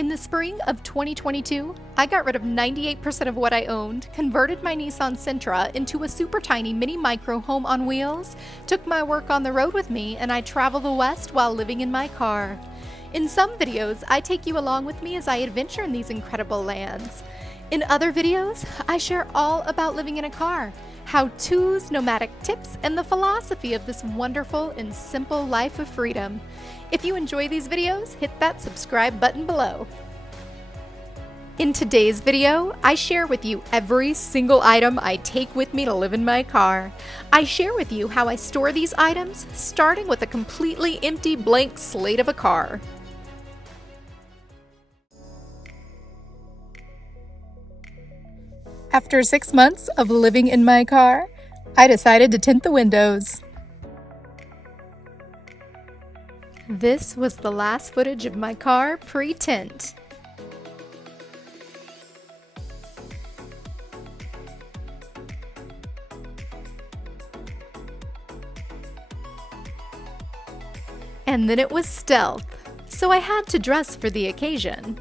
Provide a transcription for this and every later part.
In the spring of 2022, I got rid of 98% of what I owned, converted my Nissan Sentra into a super tiny mini micro home on wheels, took my work on the road with me, and I travel the West while living in my car. In some videos, I take you along with me as I adventure in these incredible lands. In other videos, I share all about living in a car, how-tos, nomadic tips, and the philosophy of this wonderful and simple life of freedom. If you enjoy these videos, hit that subscribe button below. In today's video, I share with you every single item I take with me to live in my car. I share with you how I store these items, starting with a completely empty blank slate of a car. After 6 months of living in my car, I decided to tint the windows. This was the last footage of my car pre-tint. And then it was stealth, so I had to dress for the occasion.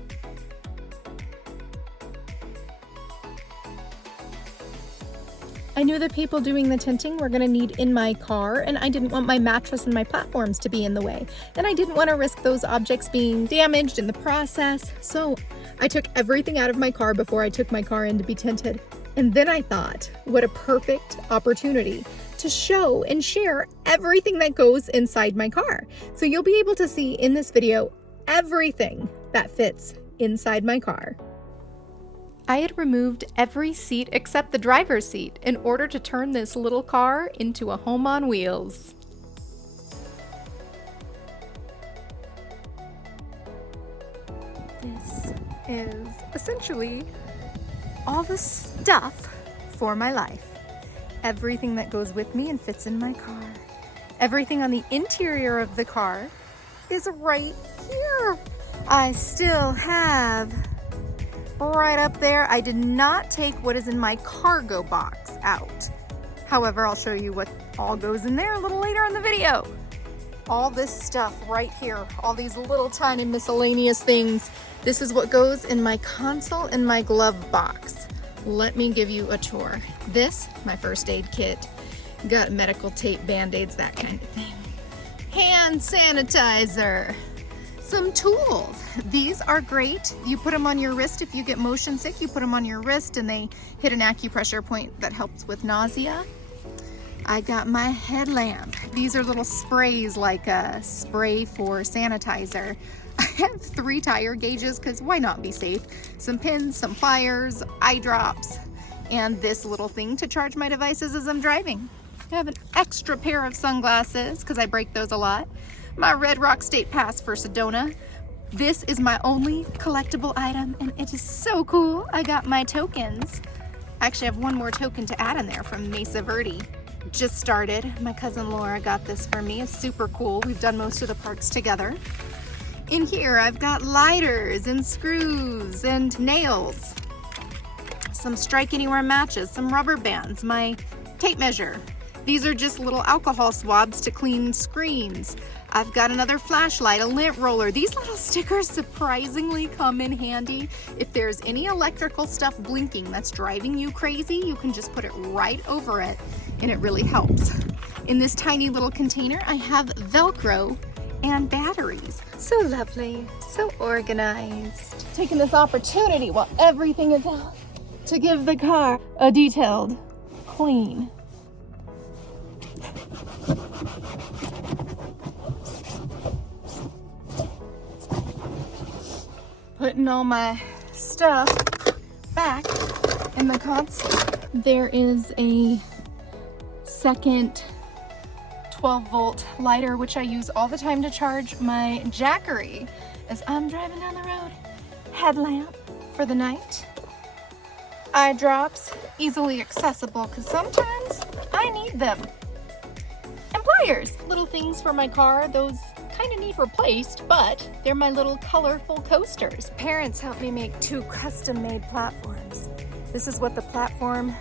I knew the people doing the tinting were going to need in my car, and I didn't want my mattress and my platforms to be in the way. And I didn't want to risk those objects being damaged in the process, so I took everything out of my car before I took my car in to be tinted. And then I thought, what a perfect opportunity to show and share everything that goes inside my car. So you'll be able to see in this video everything that fits inside my car. I had removed every seat except the driver's seat in order to turn this little car into a home on wheels. This is essentially all the stuff for my life. Everything that goes with me and fits in my car. Everything on the interior of the car is right here. I still have right up there. I did not take what is in my cargo box out. However, I'll show you what all goes in there a little later in the video. All this stuff right here, all these little tiny miscellaneous things. This is what goes in my console and my glove box. Let me give you a tour. This, my first aid kit. Got medical tape, band-aids, that kind of thing. Hand sanitizer. Some tools. These are great. You put them on your wrist if you get motion sick. You put them on your wrist and they hit an acupressure point that helps with nausea. I got my headlamp. These are little sprays, like a spray for sanitizer. I have 3 tire gauges because why not be safe? Some pins, some pliers, eye drops, and this little thing to charge my devices as I'm driving. I have an extra pair of sunglasses because I break those a lot. My Red Rock State Pass for Sedona. This is my only collectible item and it is so cool. I got my tokens. I actually have one more token to add in there from Mesa Verde. Just started. My cousin Laura got this for me. It's super cool. We've done most of the parks together. In here I've got lighters and screws and nails. Some Strike Anywhere matches, some rubber bands, my tape measure. These are just little alcohol swabs to clean screens. I've got another flashlight, a lint roller. These little stickers surprisingly come in handy. If there's any electrical stuff blinking that's driving you crazy, you can just put it right over it and it really helps. In this tiny little container, I have Velcro and batteries. So lovely, so organized. Taking this opportunity while everything is out to give the car a detailed clean. Putting all my stuff back in the console. There is a second 12-volt lighter, which I use all the time to charge my Jackery as I'm driving down the road. Headlamp for the night. Eye drops, easily accessible because sometimes I need them. And pliers, little things for my car. Those kind of need replaced, but they're my little colorful coasters. Parents helped me make 2 custom-made platforms. This is what the platform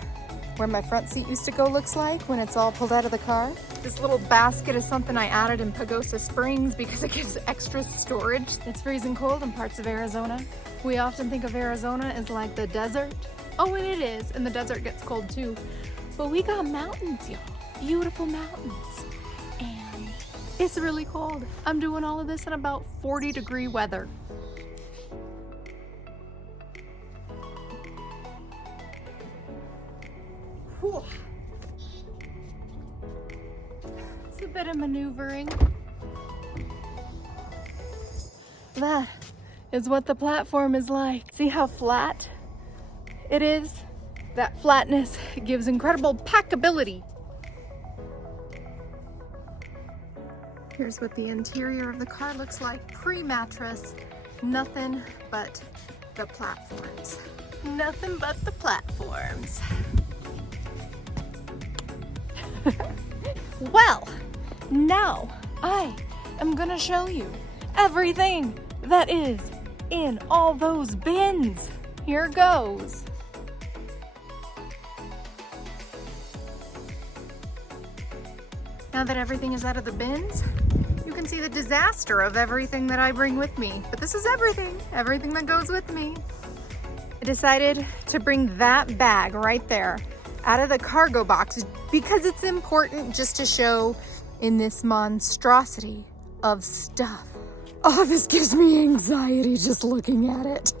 where my front seat used to go looks like when it's all pulled out of the car. This little basket is something I added in Pagosa Springs because it gives extra storage. It's freezing cold in parts of Arizona. We often think of Arizona as like the desert. Oh, and it is, and the desert gets cold too. But we got mountains, y'all. Beautiful mountains. And it's really cold. I'm doing all of this in about 40-degree weather. Whew. It's a bit of maneuvering. That is what the platform is like. See how flat it is? That flatness gives incredible packability. Here's what the interior of the car looks like pre-mattress. Nothing but the platforms. Nothing but the platforms. Well, now I am gonna show you everything that is in all those bins. Here goes. Now that everything is out of the bins, you can see the disaster of everything that I bring with me. But this is everything that goes with me. I decided to bring that bag right there out of the cargo box because it's important just to show in this monstrosity of stuff. Oh, this gives me anxiety just looking at it.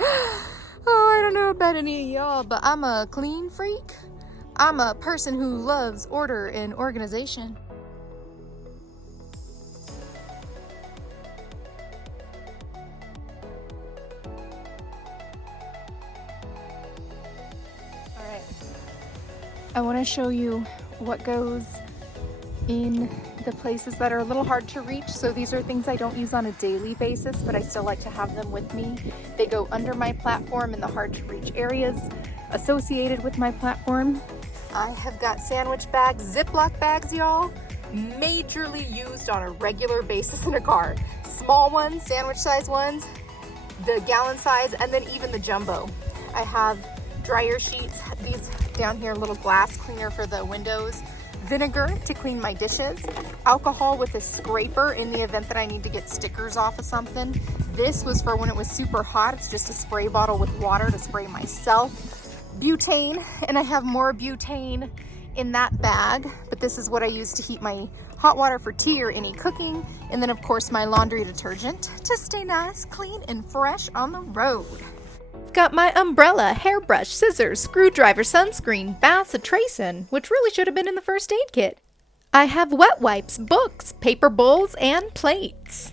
Oh, I don't know about any of y'all, but I'm a clean freak. I'm a person who loves order and organization. All right, I want to show you what goes in the places that are a little hard to reach. So these are things I don't use on a daily basis, but I still like to have them with me. They go under my platform in the hard to reach areas associated with my platform. I have got sandwich bags, Ziploc bags, y'all, majorly used on a regular basis in a car. Small ones, sandwich size ones, the gallon size, and then even the jumbo. I have dryer sheets, these down here, little glass cleaner for the windows, vinegar to clean my dishes, alcohol with a scraper in the event that I need to get stickers off of something. This was for when it was super hot. It's just a spray bottle with water to spray myself. Butane, and I have more butane in that bag, but this is what I use to heat my hot water for tea or any cooking. And then of course my laundry detergent to stay nice, clean, and fresh on the road. Got my umbrella, hairbrush, scissors, screwdriver, sunscreen, bath, a trace in, which really should have been in the first aid kit. I have wet wipes, books, paper bowls, and plates.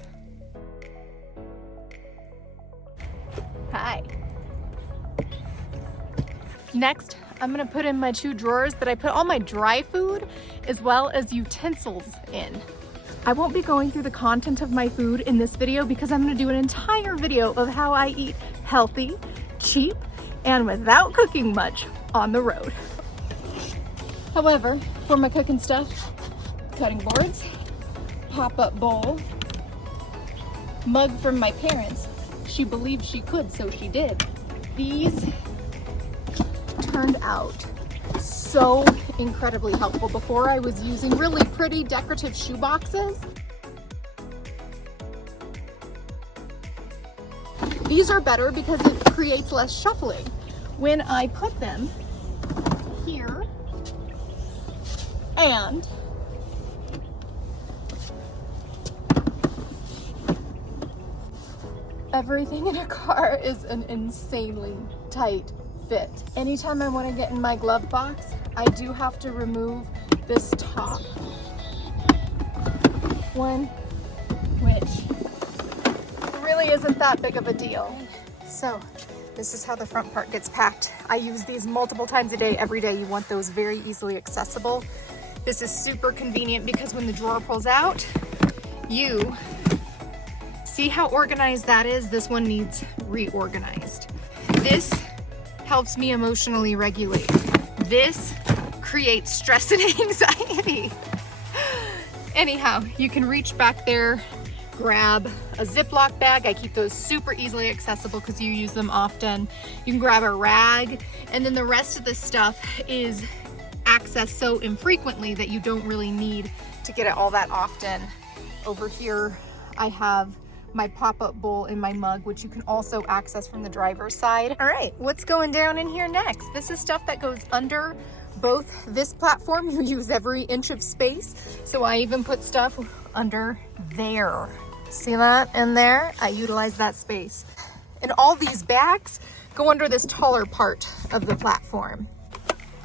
Hi. Next, I'm gonna put in my 2 drawers that I put all my dry food as well as utensils in. I won't be going through the content of my food in this video because I'm gonna do an entire video of how I eat healthy, cheap, and without cooking much on the road. However, for my cooking stuff, cutting boards, pop-up bowl, mug from my parents. She believed she could, so she did. These turned out so incredibly helpful. Before I was using really pretty decorative shoe boxes. These are better because it creates less shuffling. When I put them here and everything in a car is an insanely tight fit. Anytime I want to get in my glove box, I do have to remove this top one, which really isn't that big of a deal. So this is how the front part gets packed. I use these multiple times a day, every day. You want those very easily accessible. This is super convenient because when the drawer pulls out, you see how organized that is? This one needs reorganized. This helps me emotionally regulate. This creates stress and anxiety. Anyhow, you can reach back there, grab a Ziploc bag. I keep those super easily accessible because you use them often. You can grab a rag, and then the rest of the stuff is accessed so infrequently that you don't really need to get it all that often. Over here, I have my pop-up bowl in my mug, which you can also access from the driver's side. All right, what's going down in here next? This is stuff that goes under both this platform. You use every inch of space. So I even put stuff under there. See that in there? I utilize that space. And all these bags go under this taller part of the platform.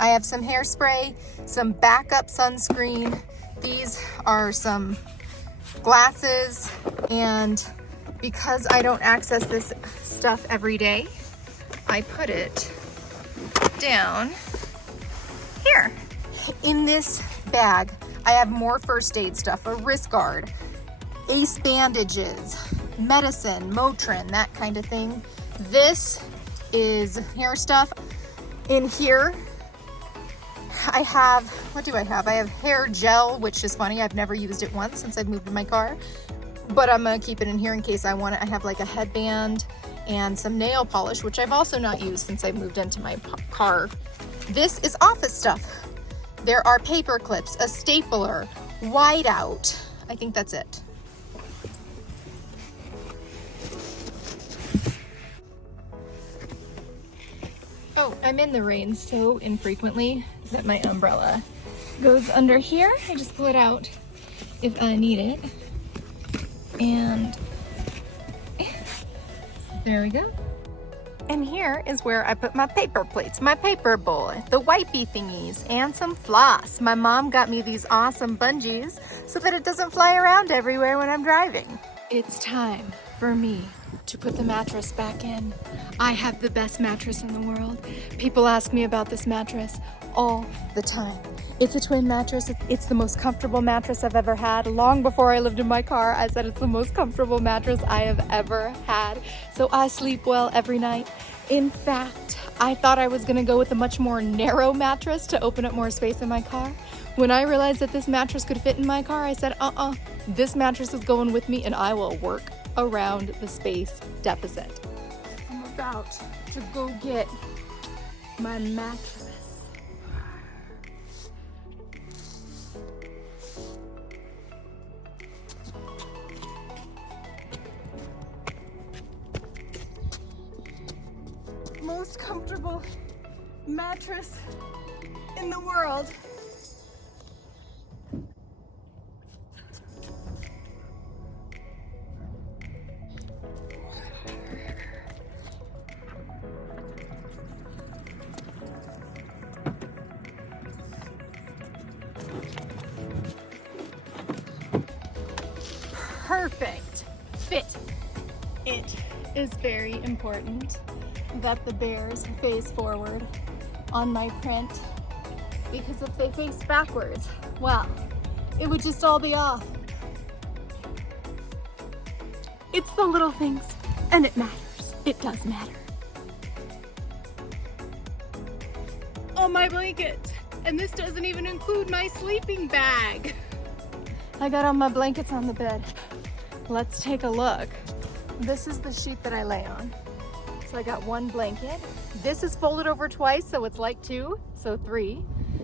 I have some hairspray, some backup sunscreen. These are some glasses, and because I don't access this stuff every day, I put it down here. In this bag, I have more first aid stuff, a wrist guard, ace bandages, medicine, Motrin, that kind of thing. This is hair stuff. In here, I have, what do I have? I have hair gel, which is funny. I've never used it once since I've moved in my car, but I'm gonna keep it in here in case I want it. I have like a headband and some nail polish, which I've also not used since I moved into my car. This is office stuff. There are paper clips, a stapler, whiteout. I think that's it. Oh, I'm in the rain so infrequently that my umbrella goes under here. I just pull it out if I need it. And there we go. And here is where I put my paper plates, my paper bowl, the wipey thingies, and some floss. My mom got me these awesome bungees so that it doesn't fly around everywhere when I'm driving. It's time for me to put the mattress back in. I have the best mattress in the world. People ask me about this mattress all the time. It's a twin mattress. It's the most comfortable mattress I've ever had. Long before I lived in my car, I said it's the most comfortable mattress I have ever had. So I sleep well every night. In fact, I thought I was gonna go with a much more narrow mattress to open up more space in my car. When I realized that this mattress could fit in my car, I said, this mattress is going with me and I will work around the space deficit. I'm about to go get my mattress. Most comfortable mattress in the world. Perfect fit. It is very important that the bears face forward on my print, because if they face backwards, well, it would just all be off. It's the little things, and it matters. It does matter. Oh, my blankets, and this doesn't even include my sleeping bag. I got all my blankets on the bed. Let's take a look. This is the sheet that I lay on. So I got one blanket. This is folded over twice, so it's like 2, so 3.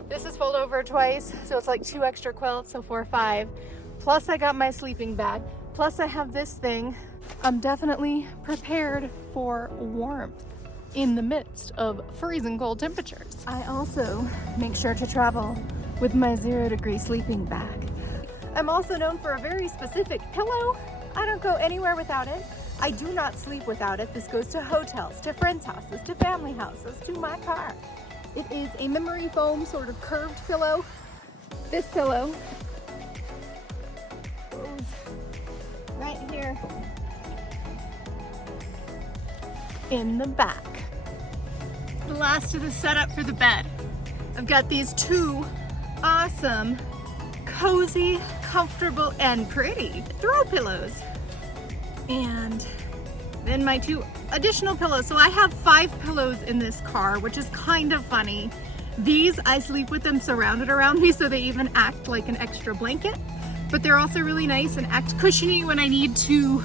This is folded over twice, so it's like 2 extra quilts, so 4 or 5. Plus I got my sleeping bag. Plus I have this thing. I'm definitely prepared for warmth in the midst of freezing cold temperatures. I also make sure to travel with my 0-degree sleeping bag. I'm also known for a very specific pillow. I don't go anywhere without it. I do not sleep without it. This goes to hotels, to friends' houses, to family houses, to my car. It is a memory foam sort of curved pillow. This pillow goes right here in the back. The last of the setup for the bed. I've got these 2 awesome, cozy, comfortable, and pretty throw pillows. And then my 2 additional pillows. So I have 5 pillows in this car, which is kind of funny. These, I sleep with them surrounded around me, so they even act like an extra blanket. but they're also really nice and act cushiony when I need to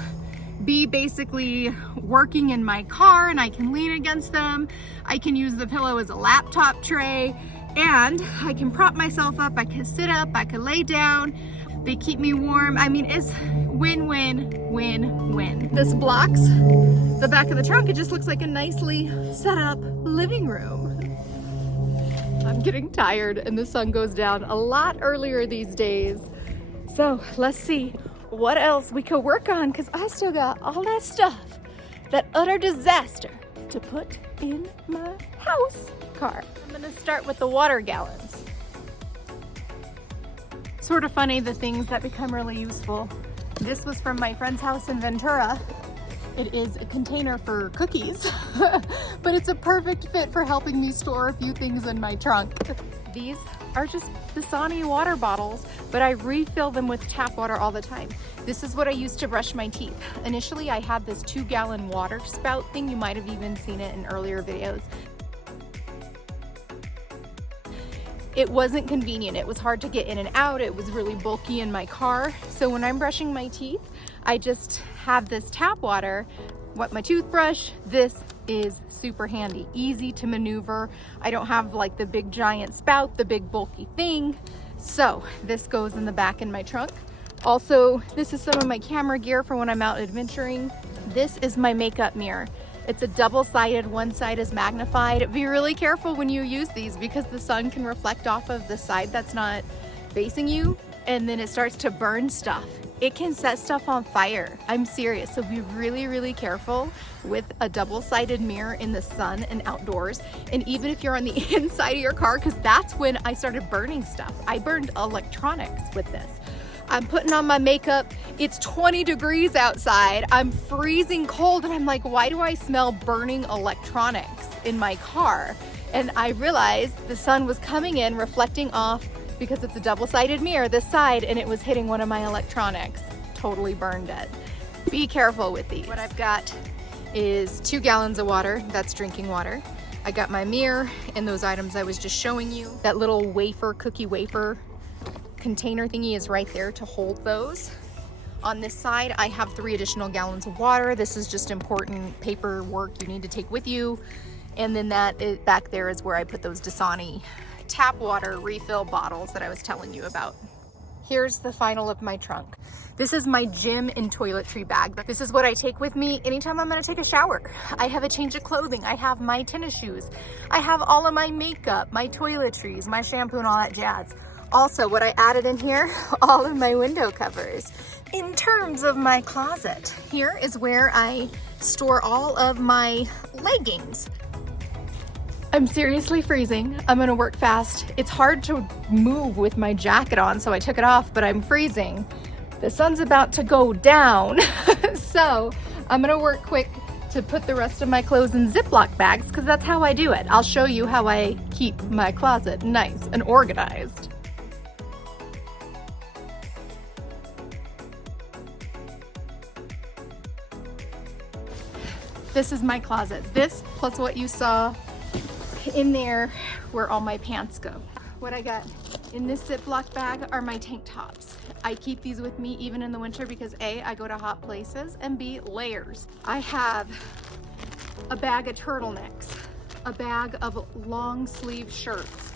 be basically working in my car, and I can lean against them. I can use the pillow as a laptop tray, and I can prop myself up, I can sit up, I can lay down. They keep me warm. I mean, it's win-win, win-win. This blocks the back of the trunk. It just looks like a nicely set up living room. I'm getting tired and the sun goes down a lot earlier these days. So let's see what else we could work on, because I still got all that stuff, that utter disaster to put in my house car. I'm gonna start with the water gallons. Sort of funny, the things that become really useful. This was from my friend's house in Ventura. It is a container for cookies, but it's a perfect fit for helping me store a few things in my trunk. These are just Dasani water bottles, but I refill them with tap water all the time. This is what I use to brush my teeth. Initially, I had this 2-gallon water spout thing. You might have even seen it in earlier videos. It wasn't convenient. It was hard to get in and out. It was really bulky in my car. So when I'm brushing my teeth, I just have this tap water, wet my toothbrush. This is super handy, easy to maneuver. I don't have like the big giant spout, the big bulky thing. So this goes in the back in my trunk. Also, this is some of my camera gear for when I'm out adventuring. This is my makeup mirror. It's a double-sided, one side is magnified. Be really careful when you use these because the sun can reflect off of the side that's not facing you, and then it starts to burn stuff. It can set stuff on fire. I'm serious, so be really, really careful with a double-sided mirror in the sun and outdoors. And even if you're on the inside of your car, because that's when I started burning stuff. I burned electronics with this. I'm putting on my makeup. It's 20 degrees outside. I'm freezing cold, and I'm like, why do I smell burning electronics in my car? And I realized the sun was coming in, reflecting off, because it's a double-sided mirror this side, and it was hitting one of my electronics. Totally burned it. Be careful with these. What I've got is 2 gallons of water. That's drinking water. I got my mirror and those items I was just showing you. That little wafer, cookie wafer container thingy is right there to hold those. On this side, I have 3 additional gallons of water. This is just important paperwork you need to take with you. And then back there is where I put those Dasani tap water refill bottles that I was telling you about. Here's the final of my trunk. This is my gym and toiletry bag. This is what I take with me anytime I'm gonna take a shower. I have a change of clothing. I have my tennis shoes. I have all of my makeup, my toiletries, my shampoo and all that jazz. Also, what I added in here, all of my window covers. In terms of my closet, here is where I store all of my leggings. I'm seriously freezing. I'm gonna work fast. It's hard to move with my jacket on, so I took it off, but I'm freezing. The sun's about to go down, so I'm gonna work quick to put the rest of my clothes in Ziploc bags, because that's how I do it. I'll show you how I keep my closet nice and organized. This is my closet. This plus what you saw in there where all my pants go. What I got in this Ziploc bag are my tank tops. I keep these with me even in the winter because A, I go to hot places, and B, layers. I have a bag of turtlenecks, a bag of long sleeve shirts.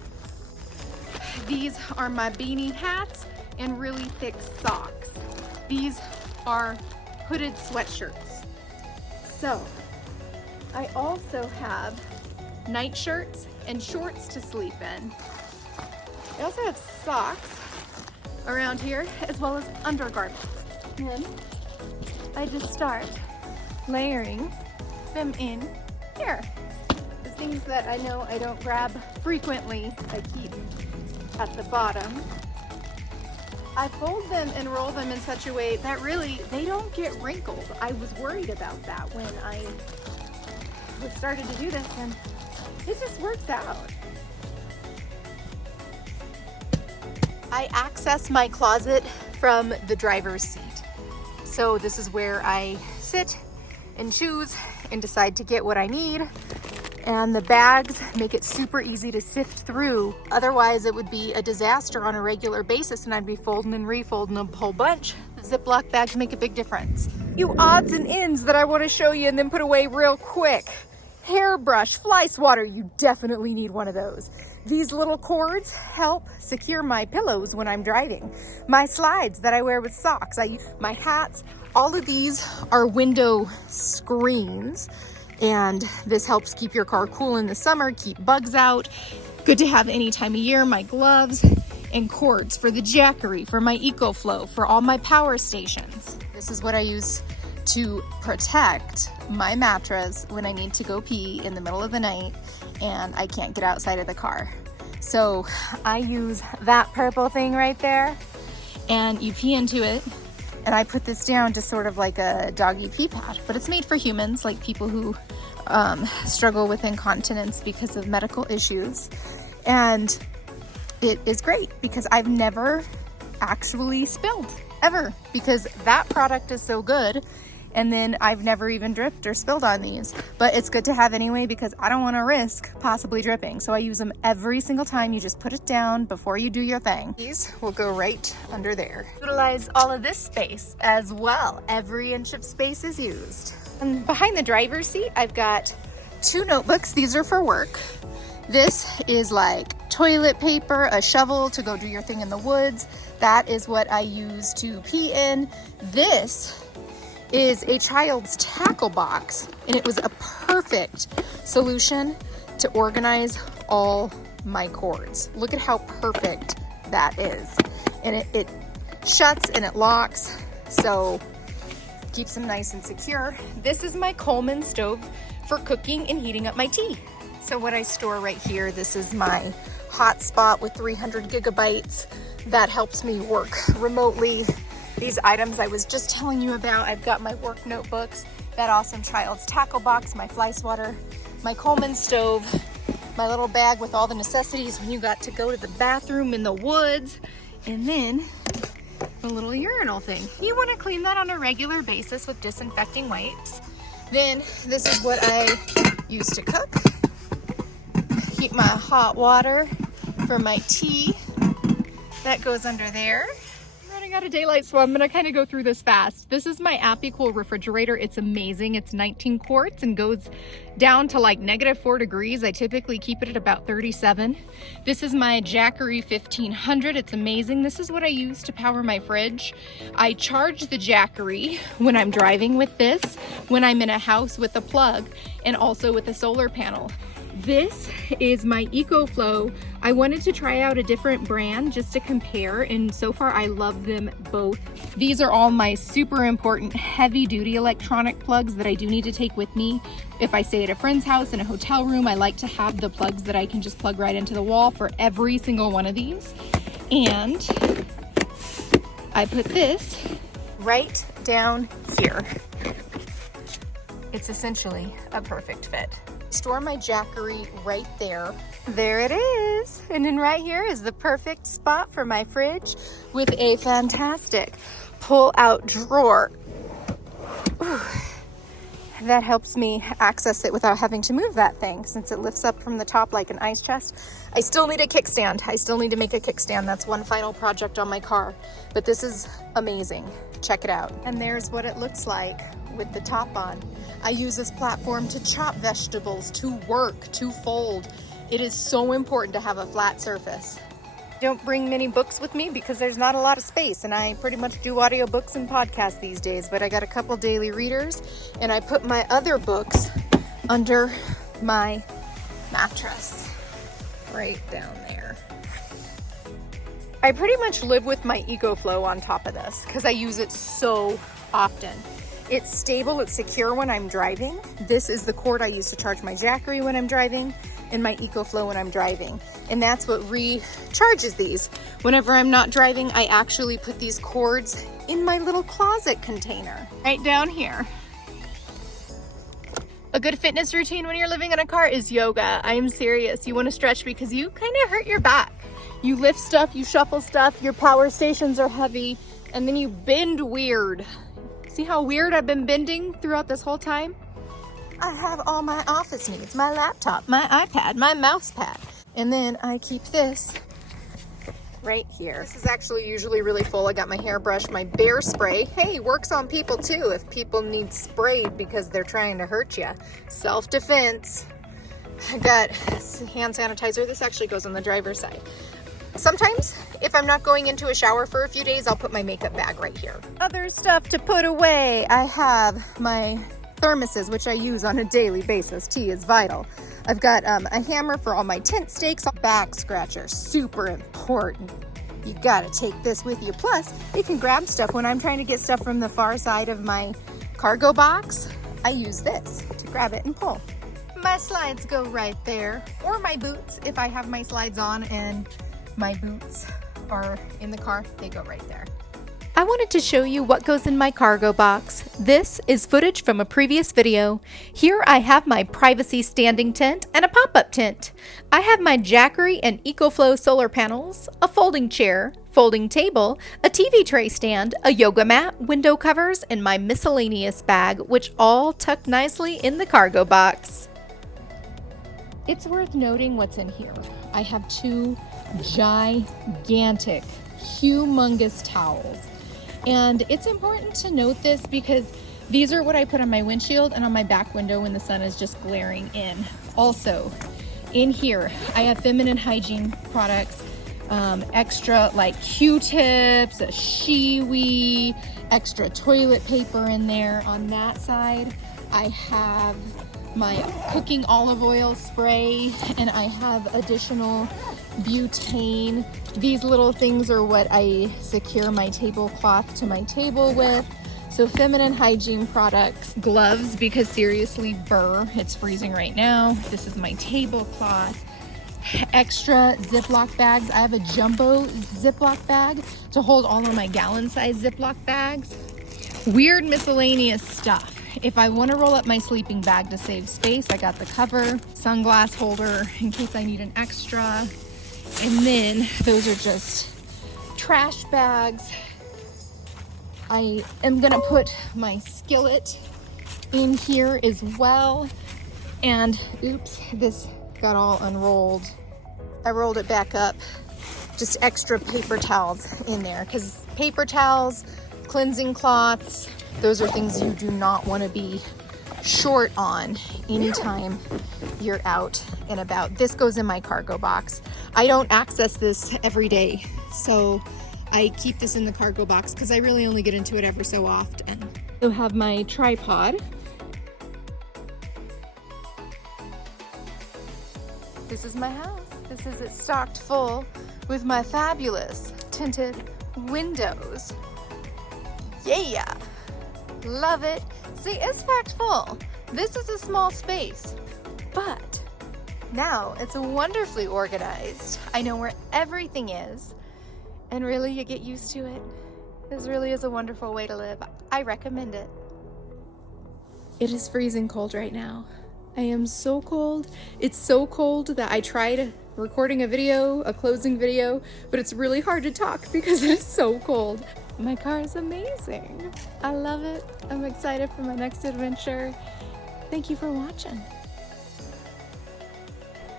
These are my beanie hats and really thick socks. These are hooded sweatshirts. So I also have night shirts and shorts to sleep in. I also have socks around here as well as undergarments. And then I just start layering them in here. The things that I know I don't grab frequently, I keep at the bottom. I fold them and roll them in such a way that really they don't get wrinkled. I was worried about that when I started to do this, and it just works out. I access my closet from the driver's seat. So this is where I sit and choose and decide to get what I need. And the bags make it super easy to sift through. Otherwise, it would be a disaster on a regular basis and I'd be folding and refolding a whole bunch. The Ziploc bags make a big difference. You odds and ends that I want to show you and then put away real quick. Hairbrush, fly swatter, you definitely need one of those. These little cords help secure my pillows when I'm driving. My slides that I wear with socks, my hats, all of these are window screens. And this helps keep your car cool in the summer, keep bugs out. Good to have any time of year. My gloves and cords for the Jackery, for my EcoFlow, for all my power stations. This is what I use to protect my mattress when I need to go pee in the middle of the night and I can't get outside of the car. So I use that purple thing right there and you pee into it. And I put this down to sort of like a doggy pee pad, but it's made for humans, like people who struggle with incontinence because of medical issues. And it is great because I've never actually spilled, ever, because that product is so good. And then I've never even dripped or spilled on these, but it's good to have anyway because I don't want to risk possibly dripping. So I use them every single time. You just put it down before you do your thing. These will go right under there. Utilize all of this space as well. Every inch of space is used. And behind the driver's seat, I've got 2 notebooks. These are for work. This is like toilet paper, a shovel to go do your thing in the woods. That is what I use to pee in. This is a child's tackle box, and it was a perfect solution to organize all my cords. Look at how perfect that is. And it shuts and it locks, so keeps them nice and secure. This is my Coleman stove for cooking and heating up my tea. So what I store right here, this is my hotspot with 300 gigabytes. That helps me work remotely. These items I was just telling you about, I've got my work notebooks, that awesome child's tackle box, my fly swatter, my Coleman stove, my little bag with all the necessities when you got to go to the bathroom in the woods, and then the little urinal thing. You want to clean that on a regular basis with disinfecting wipes. Then this is what I use to cook. Keep my hot water for my tea. That goes under there. I got a daylight, so I'm gonna kind of go through this fast. This is my AppyCool refrigerator. It's amazing. It's 19 quarts and goes down to like -4 degrees. I typically keep it at about 37. This is my Jackery 1500. It's amazing. This is what I use to power my fridge. I charge the Jackery when I'm driving with this, when I'm in a house with a plug, and also with a solar panel. This is my EcoFlow. I wanted to try out a different brand just to compare, and so far I love them both. These are all my super important heavy duty electronic plugs that I do need to take with me. If I stay at a friend's house in a hotel room, I like to have the plugs that I can just plug right into the wall for every single one of these. And I put this right down here. It's essentially a perfect fit. Store my Jackery right there. There it is. And then right here is the perfect spot for my fridge with a fantastic pull-out drawer. Ooh. That helps me access it without having to move that thing since it lifts up from the top like an ice chest. I still need a kickstand. I still need to make a kickstand. That's one final project on my car, but this is amazing. Check it out. And there's what it looks like with the top on. I use this platform to chop vegetables, to work, to fold. It is so important to have a flat surface. Don't bring many books with me because there's not a lot of space, and I pretty much do audiobooks and podcasts these days, but I got a couple daily readers, and I put my other books under my mattress right down there. I pretty much live with my EcoFlow on top of this because I use it so often. It's stable, it's secure when I'm driving. This is the cord I use to charge my Jackery when I'm driving and my EcoFlow when I'm driving. And that's what recharges these. Whenever I'm not driving, I actually put these cords in my little closet container right down here. A good fitness routine when you're living in a car is yoga. I am serious. You want to stretch because you kind of hurt your back. You lift stuff, you shuffle stuff, your power stations are heavy, and then you bend weird. See how weird I've been bending throughout this whole time? I have all my office needs, my laptop, my iPad, my mouse pad. And then I keep this right here. This is actually usually really full. I got my hairbrush, my bear spray. Hey, works on people too if people need sprayed because they're trying to hurt you. Self-defense. I got hand sanitizer. This actually goes on the driver's side. Sometimes, if I'm not going into a shower for a few days, I'll put my makeup bag right here. Other stuff to put away. I have my thermoses, which I use on a daily basis. Tea is vital. I've got a hammer for all my tint stakes. Back scratcher, super important. You gotta take this with you. Plus, you can grab stuff when I'm trying to get stuff from the far side of my cargo box. I use this to grab it and pull. My slides go right there, or my boots. If I have my slides on and my boots are in the car, they go right there. I wanted to show you what goes in my cargo box. This is footage from a previous video. Here I have my privacy standing tent and a pop-up tent. I have my Jackery and EcoFlow solar panels, a folding chair, folding table, a TV tray stand, a yoga mat, window covers, and my miscellaneous bag, which all tuck nicely in the cargo box. It's worth noting what's in here. I have two gigantic, humongous towels. And it's important to note this because these are what I put on my windshield and on my back window when the sun is just glaring in. Also, in here, I have feminine hygiene products, extra like Q-tips, a Shiwi, extra toilet paper in there. On that side, I have my cooking olive oil spray, and I have additional butane. These little things are what I secure my tablecloth to my table with. So feminine hygiene products, gloves, because seriously, it's freezing right now. This is my tablecloth. Extra Ziploc bags. I have a jumbo Ziploc bag to hold all of my gallon-size Ziploc bags. Weird miscellaneous stuff. If I want to roll up my sleeping bag to save space, I got the cover, sunglass holder in case I need an extra. And then those are just trash bags. I am gonna put my skillet in here as well. And oops, this got all unrolled. I rolled it back up. Just extra paper towels in there, because paper towels, cleansing cloths, those are things you do not want to be short on anytime you're out and about. This goes in my cargo box. I don't access this every day, so I keep this in the cargo box because I really only get into it every so often. I have my tripod. This is my house. This is it stocked full with my fabulous tinted windows. Yeah! Love it. See, it's packed full. This is a small space, but now it's wonderfully organized. I know where everything is, and really you get used to it. This really is a wonderful way to live. I recommend it. It is freezing cold right now. I am so cold. It's so cold that I tried recording a video, a closing video, but it's really hard to talk because it is so cold. My car is amazing. I love it. I'm excited for my next adventure. Thank you for watching.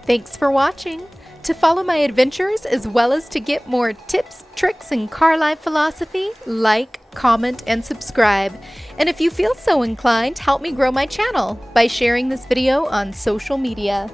Thanks for watching. To follow my adventures as well as to get more tips, tricks, and car life philosophy, like, comment, and subscribe. And if you feel so inclined, help me grow my channel by sharing this video on social media.